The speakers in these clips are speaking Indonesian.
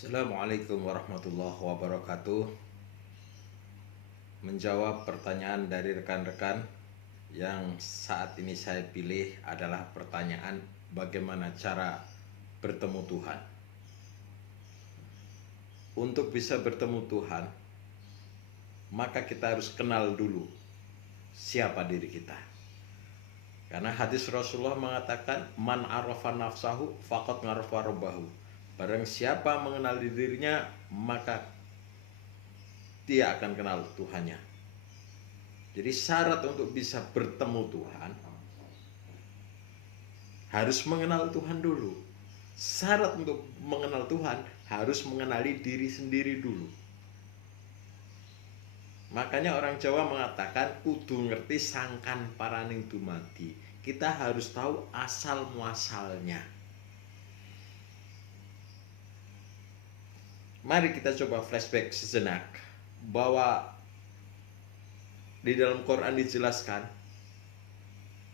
Assalamualaikum warahmatullahi wabarakatuh. Menjawab pertanyaan dari rekan-rekan yang saat ini saya pilih adalah pertanyaan bagaimana cara bertemu Tuhan. Untuk bisa bertemu Tuhan, maka kita harus kenal dulu siapa diri kita. Karena hadis Rasulullah mengatakan man arafa nafsahu faqad ngarafa rabbahu. Barang siapa mengenali dirinya, maka dia akan kenal Tuhannya. Jadi syarat untuk bisa bertemu Tuhan harus mengenal Tuhan dulu. Syarat untuk mengenal Tuhan harus mengenali diri sendiri dulu. Makanya orang Jawa mengatakan kudu ngerti sangkan paraning dumadi. Kita harus tahu asal muasalnya. Mari kita coba flashback sejenak bahwa di dalam Quran dijelaskan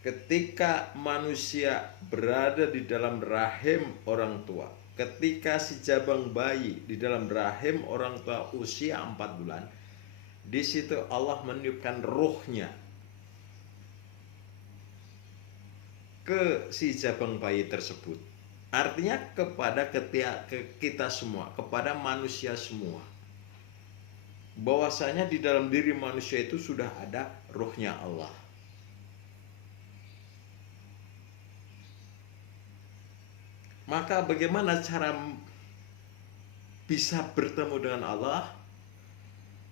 ketika manusia berada di dalam rahim orang tua, ketika si jabang bayi di dalam rahim orang tua usia 4 bulan, di situ Allah meniupkan ruhnya ke si jabang bayi tersebut. Artinya kepada kita semua, kepada manusia semua, bahwasanya di dalam diri manusia itu sudah ada ruhnya Allah. Maka bagaimana cara bisa bertemu dengan Allah?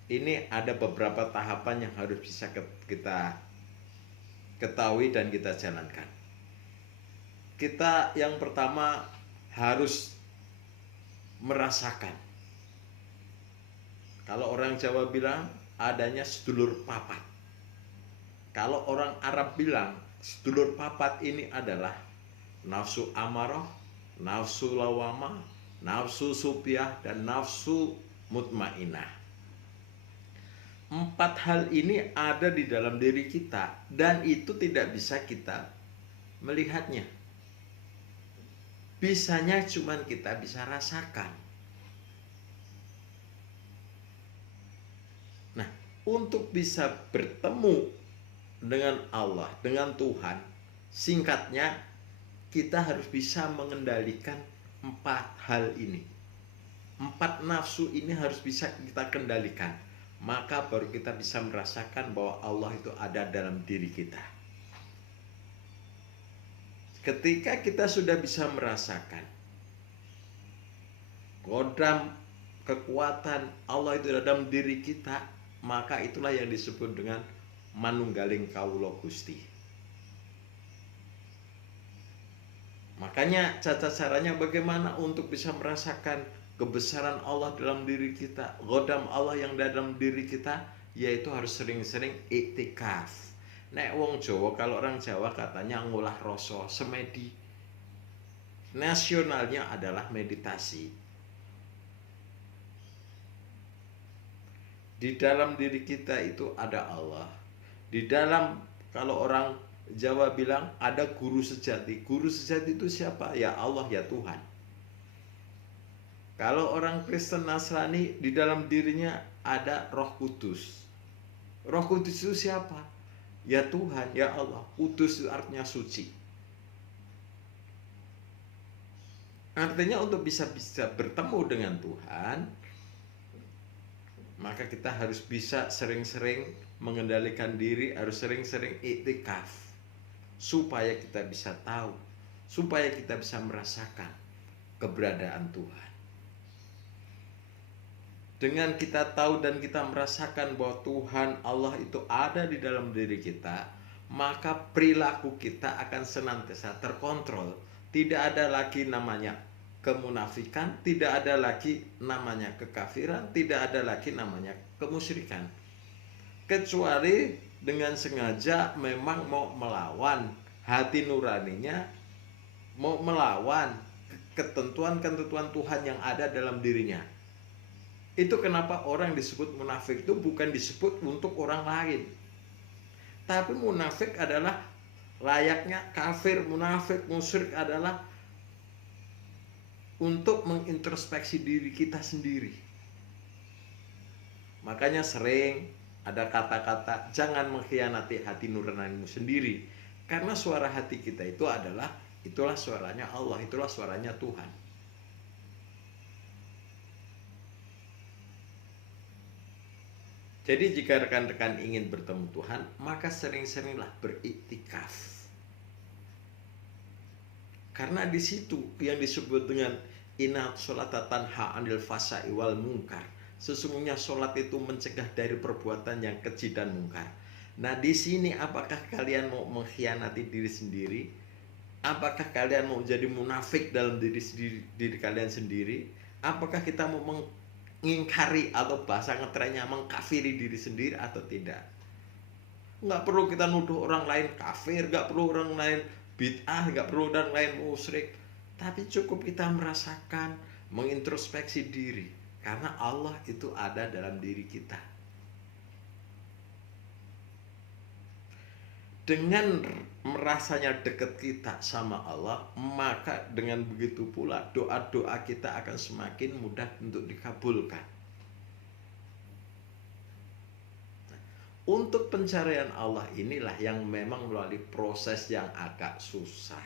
Ini ada beberapa tahapan yang harus bisa kita ketahui dan kita jalankan. Kita yang pertama harus merasakan. Kalau orang Jawa bilang adanya sedulur papat. Kalau orang Arab bilang sedulur papat ini adalah nafsu amarah, nafsu lawama, nafsu supiah, dan nafsu mutmainah. 4 hal ini ada di dalam diri kita dan itu tidak bisa kita melihatnya. Bisanya cuman kita bisa rasakan. Nah, untuk bisa bertemu dengan Allah, dengan Tuhan, singkatnya kita harus bisa mengendalikan 4 hal ini. 4 nafsu ini harus bisa kita kendalikan. Maka baru kita bisa merasakan bahwa Allah itu ada dalam diri kita. Ketika kita sudah bisa merasakan kodam kekuatan Allah itu dalam diri kita, maka itulah yang disebut dengan manunggaling kawula Gusti. Makanya caranya bagaimana untuk bisa merasakan kebesaran Allah dalam diri kita, godam Allah yang dalam diri kita, yaitu harus sering-sering iktikaf. Nek wong Jawa, kalau orang Jawa katanya ngolah rasa semedi. Nasionalnya adalah meditasi. Di dalam diri kita itu ada Allah. Di dalam, kalau orang Jawa bilang ada guru sejati. Guru sejati itu siapa? Ya Allah, ya Tuhan. Kalau orang Kristen Nasrani, di dalam dirinya ada Roh Kudus. Roh Kudus itu siapa? Ya Tuhan, ya Allah. Kudus itu artinya suci. Artinya untuk bisa bertemu dengan Tuhan, maka kita harus bisa sering-sering mengendalikan diri, harus sering-sering iktikaf, supaya kita bisa tahu, supaya kita bisa merasakan keberadaan Tuhan. Dengan kita tahu dan kita merasakan bahwa Tuhan Allah itu ada di dalam diri kita, maka perilaku kita akan senantiasa terkontrol. Tidak ada lagi namanya kemunafikan, tidak ada lagi namanya kekafiran, tidak ada lagi namanya kemusyrikan. Kecuali dengan sengaja memang mau melawan hati nuraninya, mau melawan ketentuan-ketentuan Tuhan yang ada dalam dirinya. Itu kenapa orang disebut munafik itu bukan disebut untuk orang lain. Tapi munafik adalah layaknya kafir, munafik, musyrik adalah untuk mengintrospeksi diri kita sendiri. Makanya sering ada kata-kata jangan mengkhianati hati nuranimu sendiri, karena suara hati kita itu itulah suaranya Allah, itulah suaranya Tuhan. Jadi jika rekan-rekan ingin bertemu Tuhan, maka sering-seringlah beriktikaf. Karena di situ yang disebut dengan inna sholata tanha anil fasai wal munkar. Sesungguhnya sholat itu mencegah dari perbuatan yang keji dan mungkar. Nah, di sini apakah kalian mau mengkhianati diri sendiri? Apakah kalian mau jadi munafik dalam diri kalian sendiri? Apakah kita mau mengingkari atau bahasa ngetrennya mengkafiri diri sendiri atau tidak? Nggak perlu kita nuduh orang lain kafir, nggak perlu orang lain bid'ah, nggak perlu orang lain musyrik, tapi cukup kita merasakan, mengintrospeksi diri, karena Allah itu ada dalam diri kita. Dengan merasanya dekat kita sama Allah, maka dengan begitu pula doa-doa kita akan semakin mudah untuk dikabulkan. Untuk pencarian Allah inilah yang memang melalui proses yang agak susah.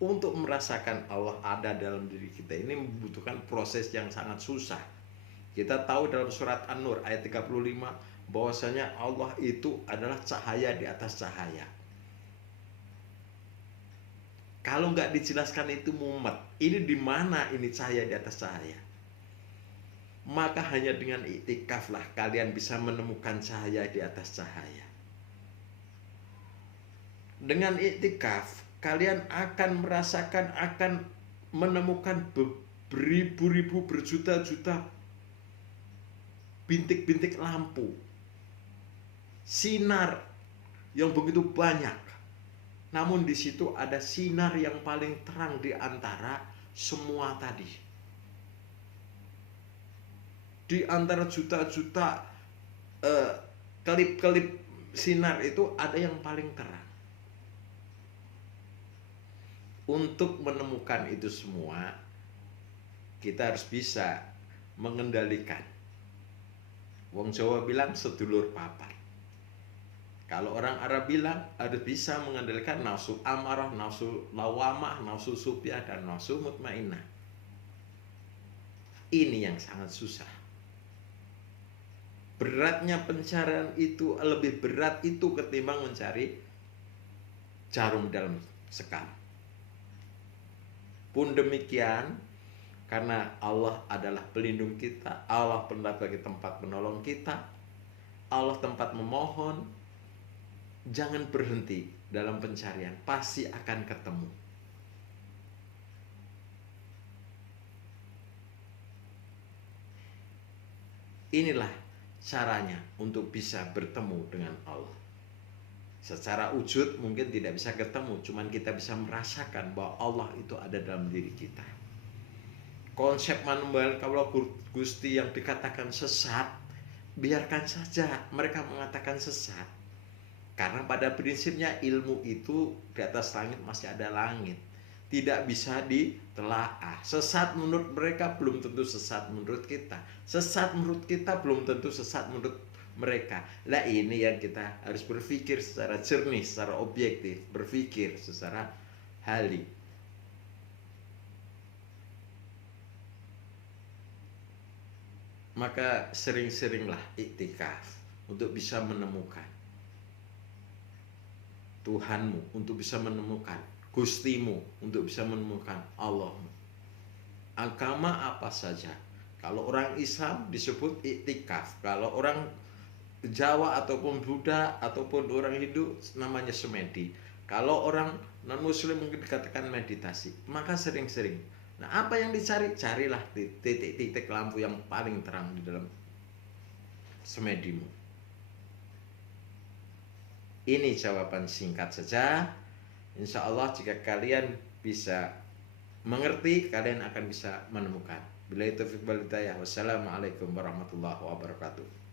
Untuk merasakan Allah ada dalam diri kita ini membutuhkan proses yang sangat susah. Kita tahu dalam surat An-Nur ayat 35 bahwasanya Allah itu adalah cahaya di atas cahaya. Kalau nggak dijelaskan itu mumet. Ini di mana ini cahaya di atas cahaya? Maka hanya dengan iktikaflah kalian bisa menemukan cahaya di atas cahaya. Dengan iktikaf kalian akan merasakan, akan menemukan beribu-ribu, berjuta-juta bintik-bintik lampu, sinar yang begitu banyak. Namun di situ ada sinar yang paling terang di antara semua tadi. Di antara juta-juta kelip-kelip sinar itu ada yang paling terang. Untuk menemukan itu semua, kita harus bisa mengendalikan. Wong Jawa bilang sedulur papat. Kalau orang Arab bilang harus bisa mengendalikan nafsu amarah, nafsu lawamah, nafsu subyah, dan nafsu mutmainnah. Ini yang sangat susah. Beratnya pencarian itu lebih berat itu ketimbang mencari jarum dalam sekam. Pun demikian, karena Allah adalah pelindung kita, Allah sebagai tempat menolong kita, Allah tempat memohon. Jangan berhenti dalam pencarian, pasti akan ketemu. Inilah caranya untuk bisa bertemu dengan Allah. Secara wujud mungkin tidak bisa ketemu, cuman kita bisa merasakan bahwa Allah itu ada dalam diri kita. Konsep manunggal kalau Gusti yang dikatakan sesat, biarkan saja mereka mengatakan sesat. Karena pada prinsipnya ilmu itu di atas langit masih ada langit, tidak bisa ditelaah. Sesat menurut mereka belum tentu sesat menurut kita. Sesat menurut kita belum tentu sesat menurut mereka. Lah ini yang kita harus berpikir secara jernih, secara objektif, berpikir secara hali. Maka sering-seringlah iktikaf untuk bisa menemukan Tuhanmu, untuk bisa menemukan Gustimu, untuk bisa menemukan Allahmu. Agama apa saja. Kalau orang Islam disebut iktikaf. Kalau orang Jawa ataupun Buddha ataupun orang Hindu namanya semedi. Kalau orang non-Muslim mungkin dikatakan meditasi. Maka sering-sering. Nah, apa yang dicari? Carilah titik-titik lampu yang paling terang di dalam semedimu. Ini jawaban singkat saja. Insya Allah jika kalian bisa mengerti, kalian akan bisa menemukan. Billahi taufiq wal hidayah. Wassalamualaikum warahmatullahi wabarakatuh.